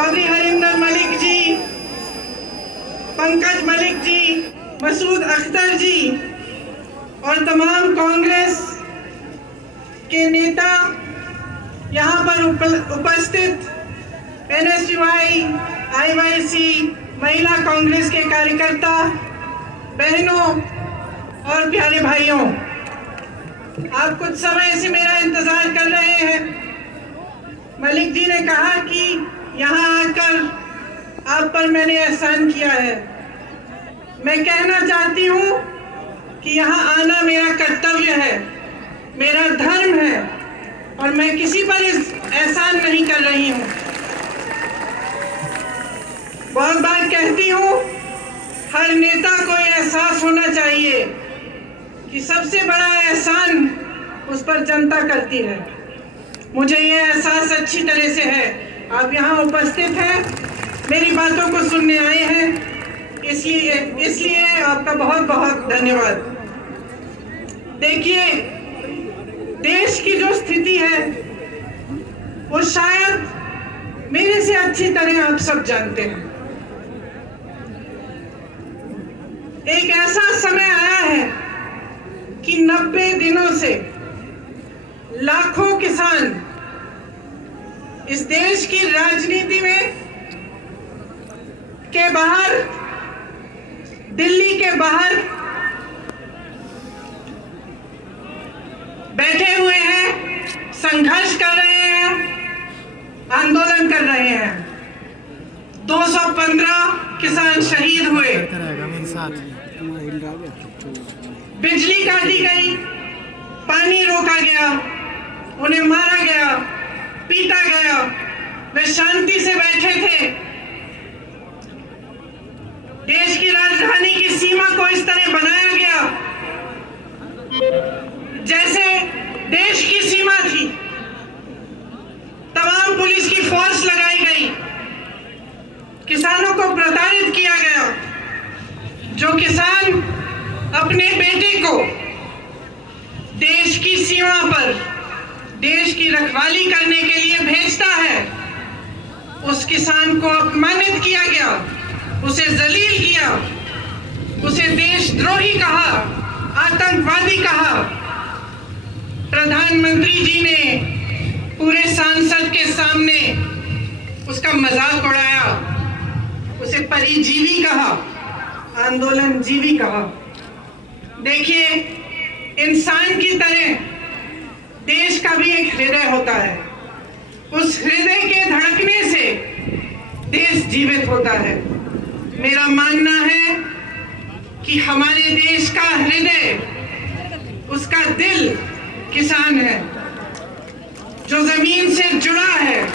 चौधरी हरिंदर मलिक जी, पंकज मलिक जी, मसूद अख्तर जी और तमाम कांग्रेस के नेता, यहाँ पर उपस्थित NSUI, IYC, महिला कांग्रेस के कार्यकर्ता, बहनों और प्यारे भाइयों, आप कुछ समय से मेरा इंतजार कर रहे हैं। मलिक जी ने कहा कि यहाँ आकर आप पर मैंने एहसान किया है। मैं कहना चाहती हूँ कि यहाँ आना मेरा कर्तव्य है, मेरा धर्म है और मैं किसी पर इस एहसान नहीं कर रही हूँ। बहुत बार कहती हूँ, हर नेता को ये एहसास होना चाहिए कि सबसे बड़ा एहसान उस पर जनता करती है। मुझे ये एहसास अच्छी तरह से है। आप यहाँ उपस्थित हैं, मेरी बातों को सुनने आए हैं, इसलिए आपका बहुत बहुत धन्यवाद। देखिए, देश की जो स्थिति है वो शायद मेरे से अच्छी तरह आप सब जानते हैं। एक ऐसा समय आया है कि 90 दिनों से लाखों किसान इस देश की राजनीति में के बाहर, दिल्ली के बाहर बैठे हुए हैं, संघर्ष कर रहे हैं, आंदोलन कर रहे हैं। 215 किसान शहीद हुए, बिजली काटी गई, पानी रोका गया, उन्हें मारा गया, पीटा गया। वे शांति से बैठे थे। देश की राजधानी की सीमा को इस तरह बनाया गया जैसे देश की सीमा थी। तमाम पुलिस की फोर्स लगाई गई, किसानों को प्रताड़ित किया गया। जो किसान अपने बेटे को देश की सीमा पर देश की रखवाली करने के लिए भेजता है, उस किसान को अपमानित किया गया, उसे जलील किया, उसे देशद्रोही कहा, आतंकवादी कहा। प्रधानमंत्री जी ने पूरे संसद के सामने उसका मजाक उड़ाया, उसे परिजीवी कहा, आंदोलन जीवी कहा। देखिए, इंसान की तरह देश का भी एक हृदय होता है। उस हृदय के धड़कने से देश जीवित होता है। मेरा मानना है कि हमारे देश का हृदय, उसका दिल किसान है, जो जमीन से जुड़ा है,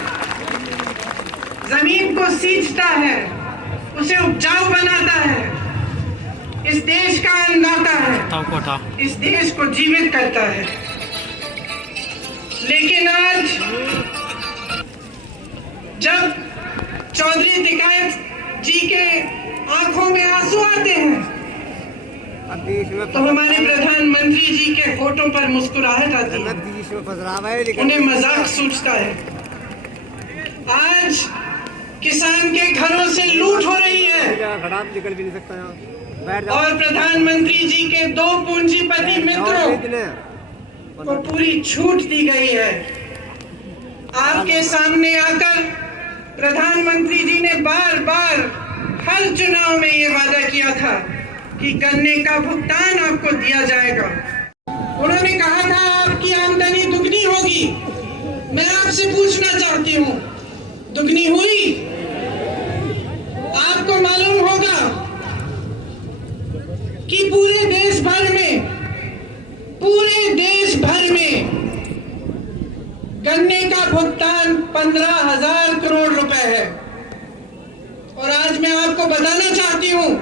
जमीन को सींचता है, उसे उपजाऊ बनाता है, इस देश का अन्नदाता है, इस देश को जीवित करता है। लेकिन आज जब चौधरी टिकैत जी के आंखों में आंसू आते हैं तो हमारे प्रधानमंत्री जी के होठों पर मुस्कुराहट आती है, उन्हें मजाक सूझता है। आज किसान के घरों से लूट हो रही है और प्रधानमंत्री जी के 2 पूंजीपति मित्रों को पूरी छूट दी गई है। आपके सामने आकर प्रधानमंत्री जी ने बार बार हर चुनाव में ये वादा किया था कि गन्ने का भुगतान आपको दिया जाएगा। उन्होंने कहा था आपकी आमदनी दुगनी होगी। मैं आपसे पूछना चाहती हूँ, दुगनी हुई? आपको मालूम होगा कि पूरे देश भर में गन्ने का भुगतान 15,000 करोड़ रुपए है। और आज मैं आपको बताना चाहती हूं,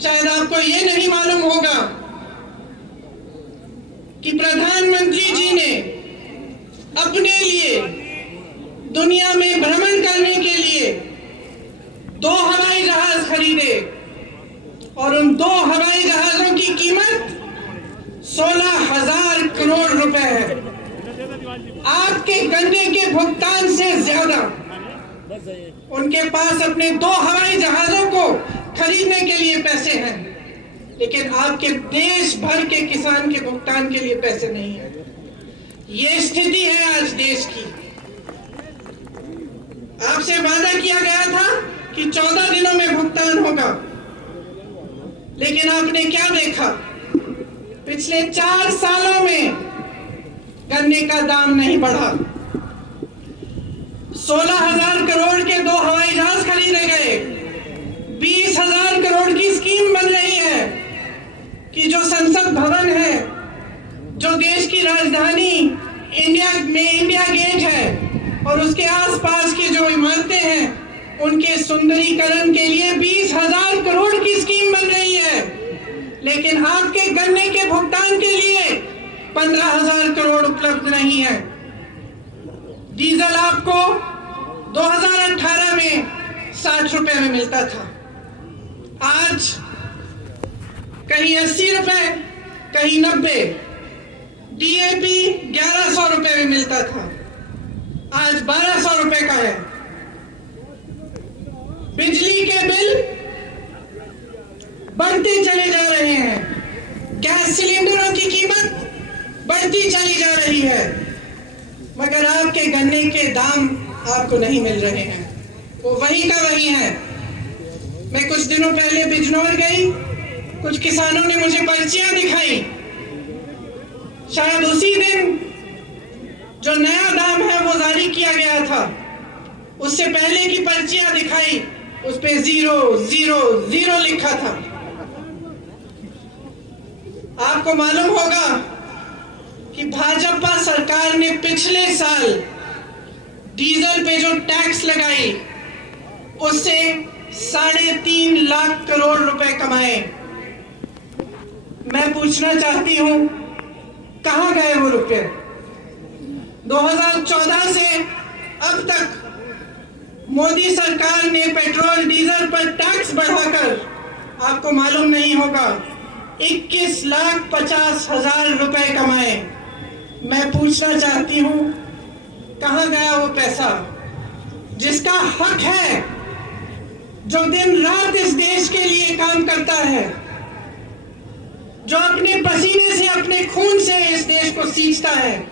शायद आपको ये नहीं मालूम होगा कि प्रधानमंत्री जी ने अपने लिए दुनिया में भ्रमण करने के लिए 2 हवाई जहाज खरीदे और उन 2 हवाई जहाजों की कीमत 16,000 करोड़ रुपए है। आपके गन्ने के भुगतान से ज्यादा उनके पास अपने 2 हवाई जहाजों को खरीदने के लिए पैसे हैं, लेकिन आपके देश भर के किसान के भुगतान के लिए पैसे नहीं है। ये स्थिति है आज देश की। आपसे वादा किया गया था कि 14 दिनों में भुगतान होगा, लेकिन आपने क्या देखा? पिछले 4 सालों में गन्ने का दाम नहीं बढ़ा। 16,000 करोड़ के 2 हवाई जहाज खरीदे गए। 20,000 करोड़ की स्कीम बन रही है कि जो संसद भवन है, जो देश की राजधानी इंडिया गेट है और उसके आसपास की जो इमारतें हैं, उनके सुंदरीकरण के लिए 20,000 करोड़ की स्कीम बन रही है। लेकिन आपके गन्ने के भुगतान के लिए 15,000 करोड़ उपलब्ध नहीं है। डीजल आपको 2018 में 60 रुपए में मिलता था, आज कहीं 80 रुपए, कहीं 90। डीएपी 1100 रुपए में मिलता था, आज 1200 रुपए का है। बिजली के बिल बढ़ते चले जा रहे हैं, गैस सिलेंडरों की कीमत बढ़ती चली जा रही है, मगर आपके गन्ने के दाम आपको नहीं मिल रहे हैं, वो वही का वही है। मैं कुछ दिनों पहले बिजनौर गई, कुछ किसानों ने मुझे पर्चियां दिखाई। शायद उसी दिन जो नया दाम है वो जारी किया गया था, उससे पहले की पर्चियां दिखाई, उस पे 000 लिखा था। आपको मालूम होगा कि भाजपा सरकार ने पिछले साल डीजल पे जो टैक्स लगाई, उससे 3.5 लाख करोड़ रुपए कमाए। मैं पूछना चाहती हूं, कहां गए वो रुपए? 2014 से अब तक मोदी सरकार ने पेट्रोल डीजल पर टैक्स बढ़ाकर, आपको मालूम नहीं होगा, 21,50,000 रुपए कमाए। मैं पूछना चाहती हूं, कहां गया वो पैसा जिसका हक है, जो दिन रात इस देश के लिए काम करता है, जो अपने पसीने से, अपने खून से इस देश को सींचता है,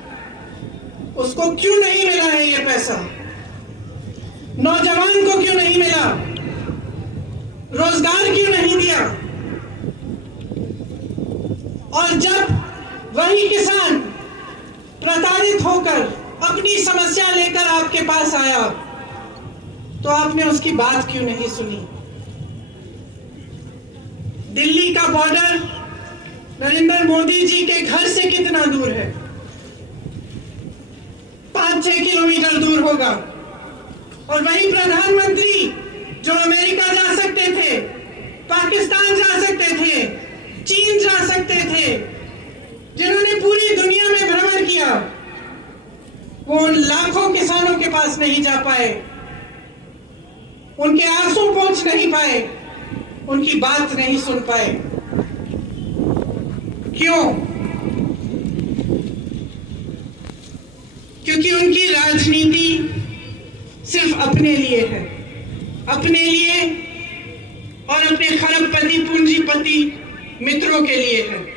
उसको क्यों नहीं मिला है ये पैसा? नौजवान को क्यों नहीं मिला? रोजगार क्यों नहीं दिया? और जब वही किसान प्रताड़ित होकर अपनी समस्या लेकर आपके पास आया, तो आपने उसकी बात क्यों नहीं सुनी? दिल्ली का बॉर्डर नरेंद्र मोदी जी के घर से कितना दूर है? 5-6 किलोमीटर दूर होगा। और वही प्रधानमंत्री जो अमेरिका जा सकते थे, पाकिस्तान जा सकते थे, चीन जा सकते थे, जिन्होंने पूरी दुनिया में भ्रमण किया, वो उन लाखों किसानों के पास नहीं जा पाए, उनके आंसू पहुंच नहीं पाए, उनकी बात नहीं सुन पाए। क्यों? क्योंकि उनकी राजनीति सिर्फ अपने लिए है, अपने लिए और अपने खरबपति पूंजीपति मित्रों के लिए है।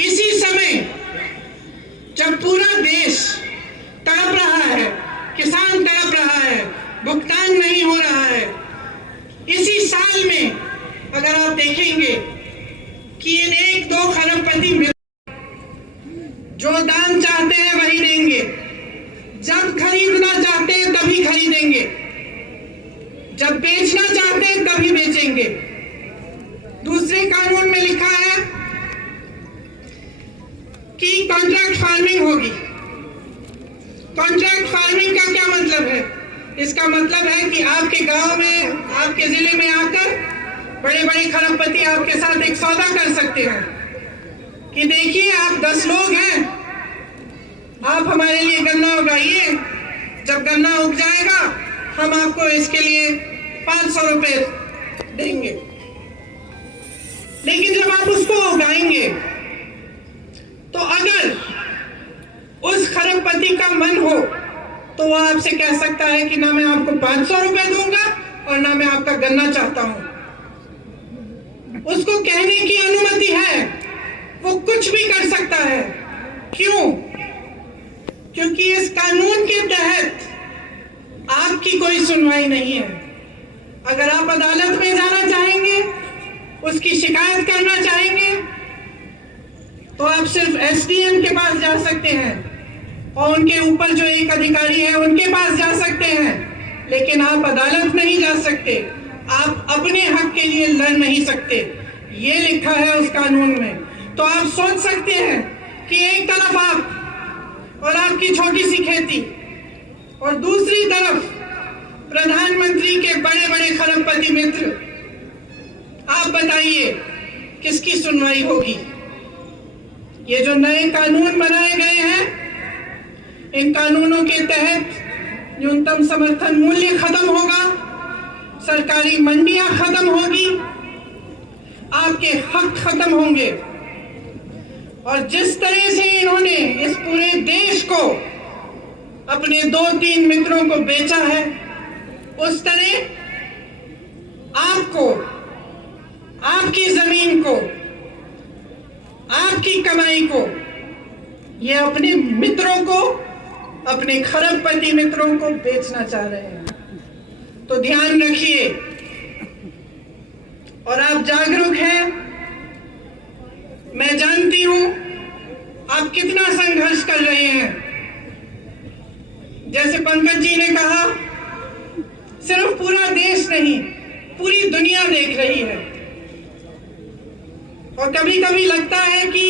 इसी समय जब पूरा देश तड़प रहा है, किसान तड़प रहा है, भुगतान नहीं हो रहा है, इसी साल में अगर आप देखेंगे कि इन 1-2 खरबपति जो दाम चाहते हैं वही देंगे, जब खरीदना चाहते हैं तभी खरीदेंगे, जब बेचना चाहते हैं तभी बेचेंगे। दूसरे कानून में लिखा है कि कॉन्ट्रैक्ट फार्मिंग होगी। कॉन्ट्रैक्ट फार्मिंग का क्या मतलब है? इसका मतलब है कि आपके गांव में, आपके जिले में आकर बड़े बड़े खरबपति आपके साथ एक सौदा कर सकते हैं कि देखिए आप 10 लोग हैं, आप हमारे लिए गन्ना उगाइए, जब गन्ना उग जाएगा हम आपको इसके लिए 500 रुपए देंगे। लेकिन जब आप उसको उगाएंगे तो अगर उस खरबपति का मन हो तो वो आपसे कह सकता है कि ना मैं आपको 500 रुपए दूंगा और ना मैं आपका गन्ना चाहता हूं। उसको कहने की अनुमति है, वो कुछ भी कर सकता है। क्यों? क्योंकि इस कानून के तहत आपकी कोई सुनवाई नहीं है। अगर आप अदालत में जाना चाहेंगे, उसकी शिकायत करना चाहेंगे, तो आप सिर्फ एसडीएम के पास जा सकते हैं और उनके ऊपर जो एक अधिकारी है उनके पास जा सकते हैं, लेकिन आप अदालत नहीं जा सकते। आप अपने हक के लिए लड़ नहीं सकते, ये लिखा है उस कानून में। तो आप सोच सकते हैं कि एक तरफ आप और आपकी छोटी सी खेती और दूसरी तरफ प्रधानमंत्री के बड़े बड़े खरबपति मित्र, आप बताइए किसकी सुनवाई होगी? ये जो नए कानून बनाए गए हैं, इन कानूनों के तहत न्यूनतम समर्थन मूल्य खत्म होगा, सरकारी मंडियां खत्म होगी, आपके हक खत्म होंगे। और जिस तरह से इन्होंने इस पूरे देश को अपने 2-3 मित्रों को बेचा है, उस तरह आपको, आपकी जमीन को, आपकी कमाई को, ये अपने मित्रों को, अपने खरबपति मित्रों को बेचना चाह रहे हैं। तो ध्यान रखिए और आप जागरूक हैं। मैं जानती हूं आप कितना संघर्ष कर रहे हैं। जैसे पंकज जी ने कहा, सिर्फ पूरा देश नहीं, पूरी दुनिया देख रही है। और कभी कभी लगता है कि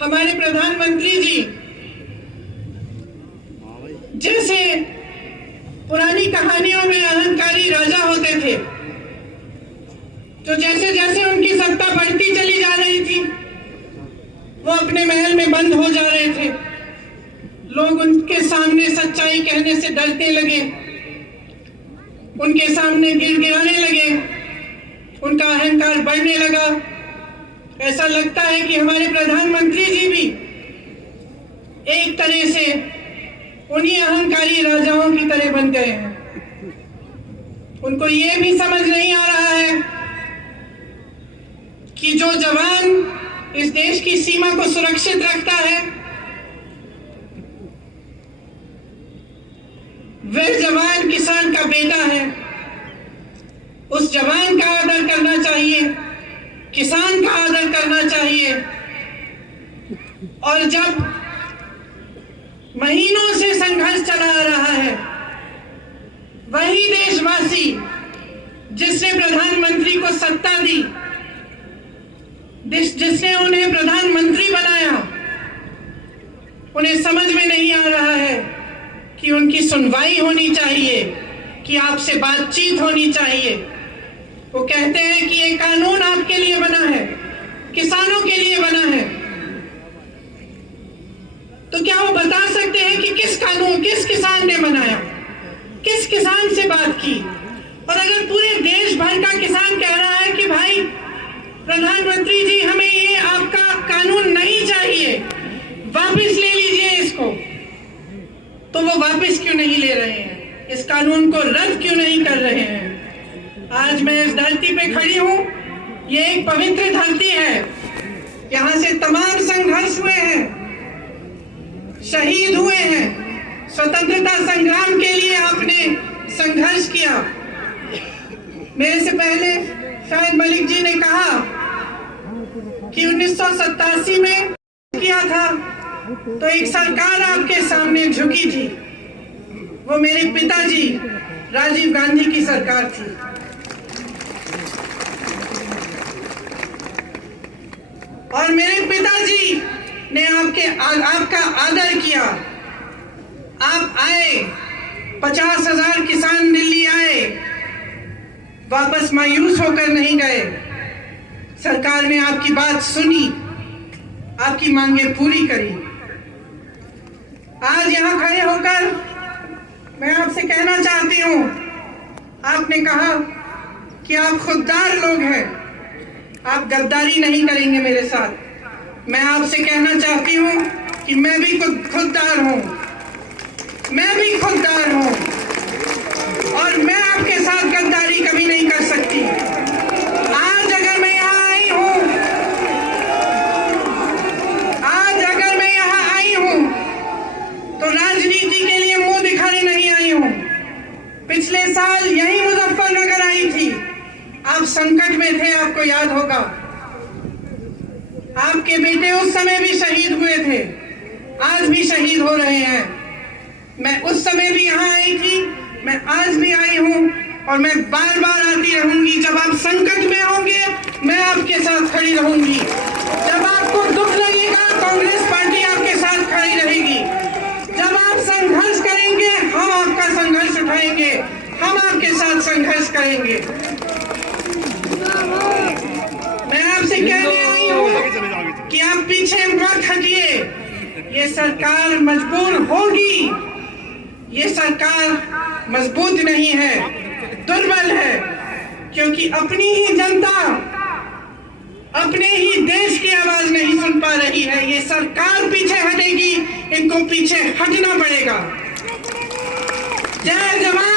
हमारे प्रधानमंत्री जी जैसे पुरानी कहानियों में अहंकारी राजा होते थे, तो जैसे जैसे उनकी सत्ता बढ़ती चली जा रही थी, वो अपने महल में बंद हो जा रहे थे। लोग उनके सामने सच्चाई कहने से डरने लगे, उनके सामने गिड़गिड़ाने लगे, उनका अहंकार बढ़ने लगा। ऐसा लगता है कि हमारे प्रधानमंत्री जी भी एक तरह से उन्हीं अहंकारी राजाओं की तरह बन गए हैं। उनको ये भी समझ नहीं आ रहा है कि जो जवान इस देश की सीमा को सुरक्षित रखता है, वह जवान किसान का बेटा है। उस जवान का आदर करना चाहिए, किसान का आदर करना चाहिए। और जब महीनों से संघर्ष चला आ रहा है, वही देशवासी जिसने प्रधानमंत्री को सत्ता दी, जिसने उन्हें प्रधानमंत्री बनाया, उन्हें समझ में नहीं आ रहा है कि उनकी सुनवाई होनी चाहिए, कि आपसे बातचीत होनी चाहिए। वो कहते हैं कि ये कानून आपके लिए बना है, किसानों के लिए बना है। तो क्या वो बता सकते हैं कि किस कानून, किस किसान ने बनाया, किस किसान से बात की? और अगर पूरे देश भर का किसान कह रहा है कि भाई प्रधानमंत्री जी, हमें ये आपका कानून नहीं चाहिए, वापस ले लीजिए इसको, तो वो वापस क्यों नहीं ले रहे हैं? इस कानून को रद्द क्यों नहीं कर रहे हैं? आज मैं इस धरती पे खड़ी हूं, ये एक पवित्र धरती है। यहां से तमाम संघर्ष हुए हैं, शहीद हुए हैं, स्वतंत्रता संग्राम के लिए आपने संघर्ष किया। मेरे से पहले शायद मलिक जी ने कहा कि 1987 में किया था, तो एक सरकार आपके सामने झुकी थी। वो मेरे पिताजी राजीव गांधी की सरकार थी। और मेरे पिताजी ने आपका आदर किया। आप आए, 50,000 किसान दिल्ली आए, वापस मायूस होकर नहीं गए। सरकार ने आपकी बात सुनी, आपकी मांगे पूरी करी। आज यहाँ खड़े होकर मैं आपसे कहना चाहती हूँ, आपने कहा कि आप खुददार लोग हैं, आप गद्दारी नहीं करेंगे मेरे साथ। मैं आपसे कहना चाहती हूँ कि मैं भी खुददार हूँ। मैं भी खुददार हूं और मैं आपके साथ गद्दारी कभी नहीं कर सकती। आज अगर मैं यहाँ आई हूं तो राजनीति के लिए मुंह दिखाने नहीं आई हूं। पिछले साल यही मुजफ्फरनगर आई थी, आप संकट में थे, आपको याद होगा। आपके बेटे उस समय भी शहीद हुए थे, आज भी शहीद हो रहे हैं। मैं उस समय भी यहाँ आई थी, मैं आज भी आई हूँ और मैं बार बार आती रहूंगी। जब आप संकट में होंगे मैं आपके साथ खड़ी रहूंगी। जब आपको दुख लगेगा कांग्रेस पार्टी आपके साथ खड़ी रहेगी। जब आप संघर्ष करेंगे हम आपका संघर्ष उठाएंगे, हम आपके साथ संघर्ष करेंगे। मैं आपसे कहने आई हूँ कि आप पीछे मत हटिए। ये सरकार मजबूर होगी, ये सरकार मजबूत नहीं है, दुर्बल है, क्योंकि अपनी ही जनता अपने ही देश की आवाज नहीं सुन पा रही है। ये सरकार पीछे हटेगी, इनको पीछे हटना पड़ेगा। जय जवान।